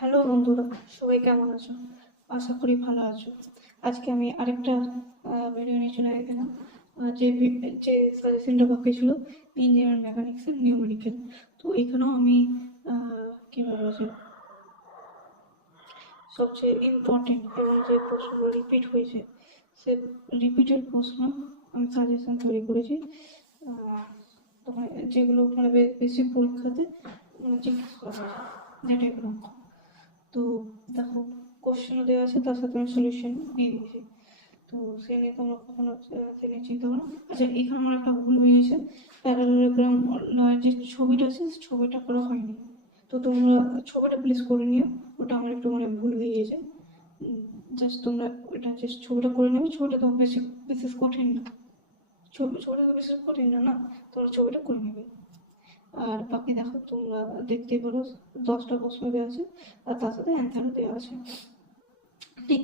Hello বন্ধুরা, সবাই কেমন আছো? আশা করি ভালো আছো। আজকে আমি আরেকটা ভিডিও নিয়ে চলে গেলাম। যে সাজেশনটা বাকি ছিল, ইঞ্জিনিয়ার মেকানিক্সের নিউমেরিক্যাল। তো এখানেও আমি কীভাবে আছে সবচেয়ে ইম্পর্টেন্ট এবং যে প্রশ্নগুলো রিপিট হয়েছে সে রিপিটেড প্রশ্ন আমি সাজেশন তৈরি করেছি। তখন যেগুলো মানে বেশি পরীক্ষাতে জিজ্ঞেস করা হয়েছে, যে টাইপের অঙ্ক। তো দেখো, কোশ্চেনও দেওয়া আছে, তার সাথে আমি সলিউশন দিয়ে দিয়েছি। তো সে নিয়ে তোমরা কখনো সে নিয়ে চিন্তা করো। আচ্ছা, এখানে আমার একটা ভুল হয়েছে। প্যারালোগ্রাম যে ছবিটা আছে, ছবিটা করা হয়নি। তো তোমরা ছবিটা প্লিজ করে নিও, ওটা আমার একটু মানে ভুল হয়ে গিয়েছে। জাস্ট তোমরা ওটা জাস্ট ছবিটা করে নেবে। ছবিটা তো বেশি বিশেষ কঠিন না, ছবিটা তো বিশেষ কঠিন না, তোমরা ছবিটা করে নেবে। আর বাকি দেখো, তোমরা দেখতেই পারো 10টা প্রশ্ন দেওয়া আছে আর তার সাথে অ্যান্সারও দেওয়া আছে। ঠিক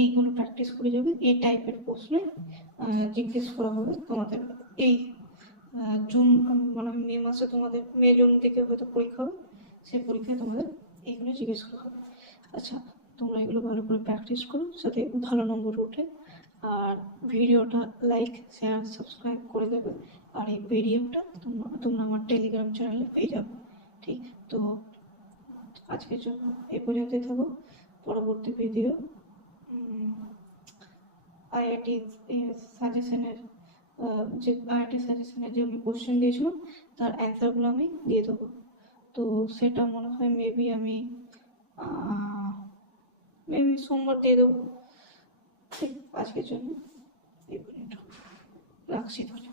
এইগুলো প্র্যাকটিস করে যাবে। এই টাইপের প্রশ্নে জিজ্ঞেস করা হবে তোমাদের। এই জুন মানে মে মাসে, তোমাদের মে জুন থেকে হয়তো পরীক্ষা হবে, সেই পরীক্ষায় তোমাদের এইগুলো জিজ্ঞেস করা হবে। আচ্ছা, তোমরা এগুলো ভালো করে প্র্যাকটিস করো, সাথে ভালো নম্বর ওঠে। আর ভিডিওটা লাইক, শেয়ার, সাবস্ক্রাইব করে দেবে। আর এই ভিডিওটা তোমরা আমার টেলিগ্রাম চ্যানেলে পেয়ে যাবে। ঠিক, তো আজকের জন্য এই পর্যন্তই থাকো। পরবর্তী ভিডিও আইআইটি সাজেশনের যে আমি কোশ্চেন দিয়েছিলাম তার অ্যান্সারগুলো আমি দিয়ে দেবো। তো সেটা মনে হয় মেবি সোমবার দিয়ে দেবো। ঠিক, আজকের জন্য এই পর্যন্ত রাখছি তাহলে।